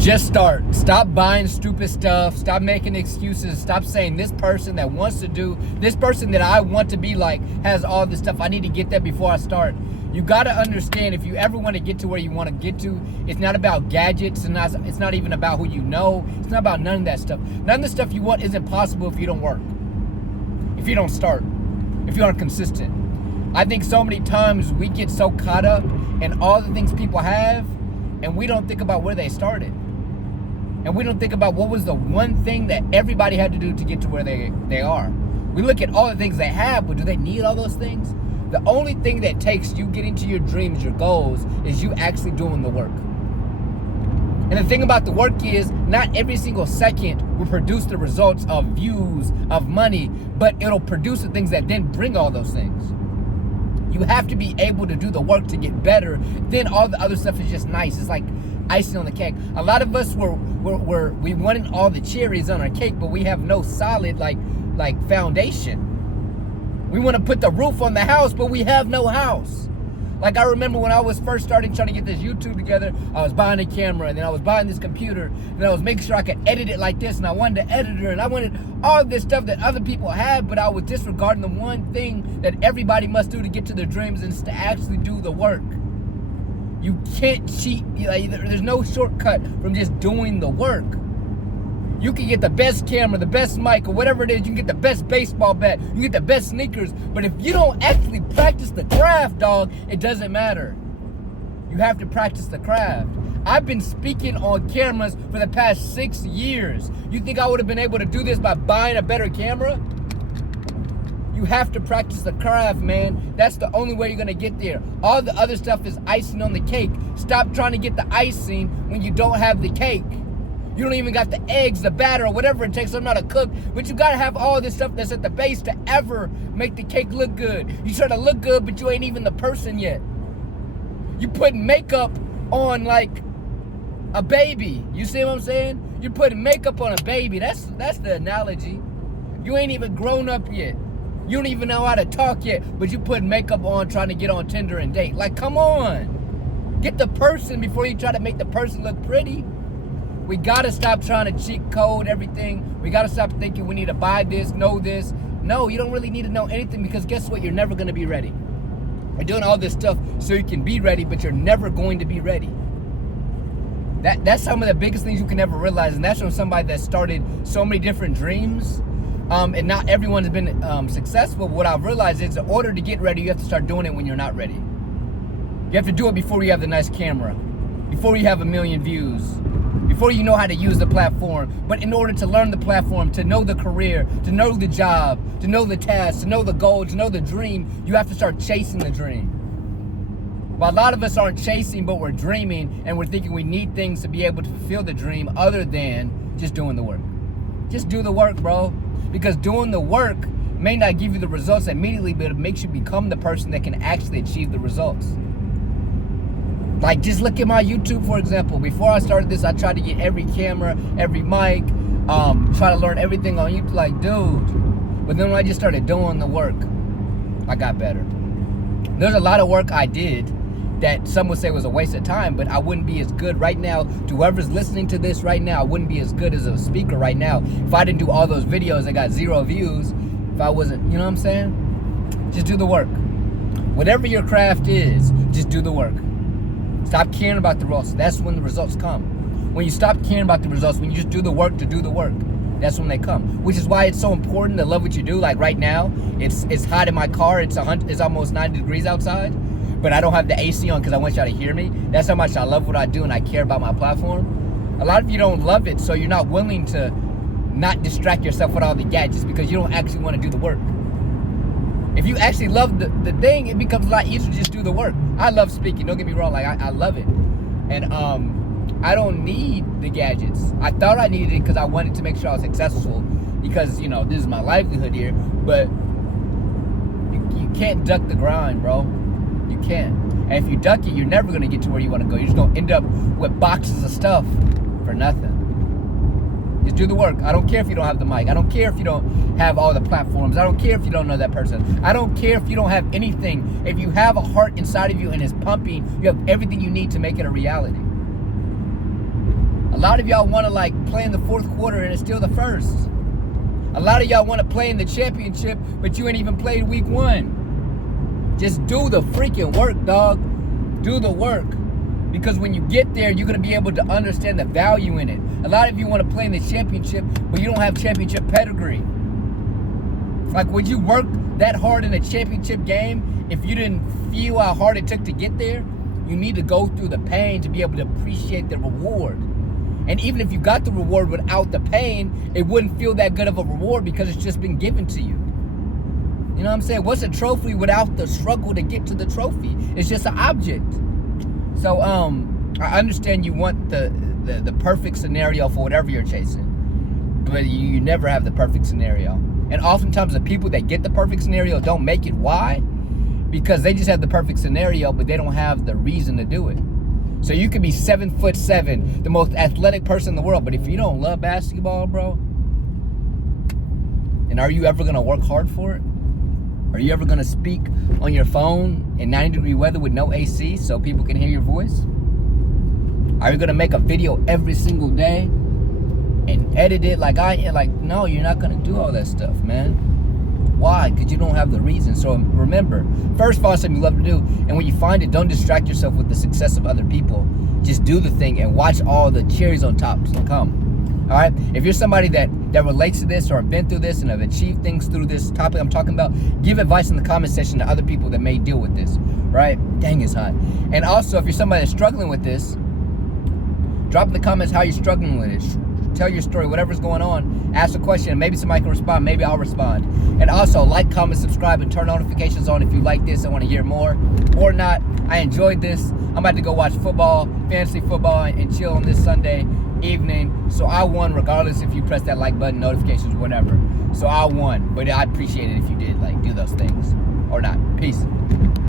Just start. Stop buying stupid stuff. Stop making excuses. Stop saying this person that wants to do, this person that I want to be like has all this stuff. I need to get that before I start. You got to understand, if you ever want to get to where you want to get to, it's not about gadgets, and it's not even about who you know. It's not about none of that stuff. None of the stuff you want isn't possible if you don't work, if you don't start, if you aren't consistent. I think so many times we get so caught up in all the things people have, and we don't think about where they started. And we don't think about what was the one thing that everybody had to do to get to where they are. We look at all the things they have, but do they need all those things? The only thing that takes you getting to your dreams, your goals, is you actually doing the work. And the thing about the work is, not every single second will produce the results of views, of money, but it'll produce the things that then bring all those things. You have to be able to do the work to get better. Then all the other stuff is just nice. It's like icing on the cake. A lot of us we wanted all the cherries on our cake, but we have no solid like foundation. We want to put the roof on the house, but we have no house. Like, I remember when I was first starting trying to get this YouTube together, I was buying a camera, and then I was buying this computer, and I was making sure I could edit it like this, and I wanted an editor, and I wanted all this stuff that other people had, but I was disregarding the one thing that everybody must do to get to their dreams, and it's to actually do the work. You can't cheat. There's no shortcut from just doing the work. You can get the best camera, the best mic, or whatever it is. You can get the best baseball bat. You can get the best sneakers. But if you don't actually practice the craft, dog, it doesn't matter. You have to practice the craft. I've been speaking on cameras for the past 6 years. You think I would have been able to do this by buying a better camera? You have to practice the craft, man. That's the only way you're going to get there. All the other stuff is icing on the cake. Stop trying to get the icing when you don't have the cake. You don't even got the eggs, the batter, or whatever it takes. I'm not a cook, but you got to have all this stuff that's at the base to ever make the cake look good. You try to look good, but you ain't even the person yet. You putting makeup on like a baby. You see what I'm saying? You're putting makeup on a baby. That's the analogy. You ain't even grown up yet. You don't even know how to talk yet, but you putting makeup on trying to get on Tinder and date. Like, come on. Get the person before you try to make the person look pretty. We got to stop trying to cheat code everything. We got to stop thinking we need to buy this, know this. No, you don't really need to know anything, because guess what? You're never going to be ready. You're doing all this stuff so you can be ready, but you're never going to be ready. That's some of the biggest things you can ever realize, and that's from somebody that started so many different dreams, and not everyone's been successful. What I've realized is, in order to get ready, you have to start doing it when you're not ready. You have to do it before you have the nice camera, before you have 1 million views, before you know how to use the platform. But in order to learn the platform, to know the career, to know the job, to know the task, to know the goal, to know the dream, you have to start chasing the dream. While a lot of us aren't chasing, but we're dreaming, and we're thinking we need things to be able to fulfill the dream other than just doing the work. Just do the work, bro. Because doing the work may not give you the results immediately, but it makes you become the person that can actually achieve the results. Like, just look at my YouTube, for example. Before I started this, I tried to get every camera, every mic, try to learn everything on YouTube. Like, dude. But then when I just started doing the work, I got better. There's a lot of work I did that some would say was a waste of time, but I wouldn't be as good right now. To whoever's listening to this right now, I wouldn't be as good as a speaker right now if I didn't do all those videos that got 0 views. If I wasn't, you know what I'm saying? Just do the work. Whatever your craft is, just do the work. Stop caring about the results. That's when the results come. When you stop caring about the results, when you just do the work to do the work, that's when they come. Which is why it's so important to love what you do. Like right now, it's hot in my car. It's almost 90 degrees outside, but I don't have the AC on because I want y'all to hear me. That's how much I love what I do and I care about my platform. A lot of you don't love it, so you're not willing to not distract yourself with all the gadgets because you don't actually want to do the work. If you actually love the thing, it becomes a lot easier to just do the work. I love speaking, don't get me wrong, like I love it. And I don't need the gadgets. I thought I needed it because I wanted to make sure I was successful because, you know, this is my livelihood here. But you can't duck the grind, bro. You can't. And if you duck it, you're never going to get to where you want to go. You're just going to end up with boxes of stuff for nothing. Just do the work. I don't care if you don't have the mic. I don't care if you don't have all the platforms. I don't care if you don't know that person. I don't care if you don't have anything. If you have a heart inside of you and it's pumping, you have everything you need to make it a reality. A lot of y'all want to like play in the fourth quarter and it's still the first. A lot of y'all want to play in the championship, but you ain't even played week 1. Just do the freaking work, dog. Do the work. Because when you get there, you're going to be able to understand the value in it. A lot of you want to play in the championship, but you don't have championship pedigree. Like, would you work that hard in a championship game if you didn't feel how hard it took to get there? You need to go through the pain to be able to appreciate the reward. And even if you got the reward without the pain, it wouldn't feel that good of a reward because it's just been given to you. You know what I'm saying? What's a trophy without the struggle to get to the trophy? It's just an object. So I understand you want the perfect scenario for whatever you're chasing, but you never have the perfect scenario. And oftentimes the people that get the perfect scenario don't make it. Why? Because they just have the perfect scenario, but they don't have the reason to do it. So you could be 7'7", the most athletic person in the world, but if you don't love basketball, bro, and are you ever gonna work hard for it? Are you ever gonna speak on your phone in 90-degree weather with no AC so people can hear your voice? Are you gonna make a video every single day and edit it like I am? Like, no, you're not gonna do all that stuff, man. Why? Because you don't have the reason. So remember, first find something you love to do, and when you find it, don't distract yourself with the success of other people. Just do the thing and watch all the cherries on top come. All right? If you're somebody that relates to this or have been through this and have achieved things through this topic I'm talking about, give advice in the comment section to other people that may deal with this, right? Dang, it's hot. And also, if you're somebody that's struggling with this, drop in the comments how you're struggling with it. Tell your story, whatever's going on. Ask a question. Maybe somebody can respond. Maybe I'll respond. And also, like, comment, subscribe, and turn notifications on if you like this and want to hear more. Or not. I enjoyed this. I'm about to go watch football, fantasy football, and chill on this Sunday evening. So I won regardless if you press that like button, notifications, whatever. So I won. But I'd appreciate it if you did, like, do those things. Or not. Peace.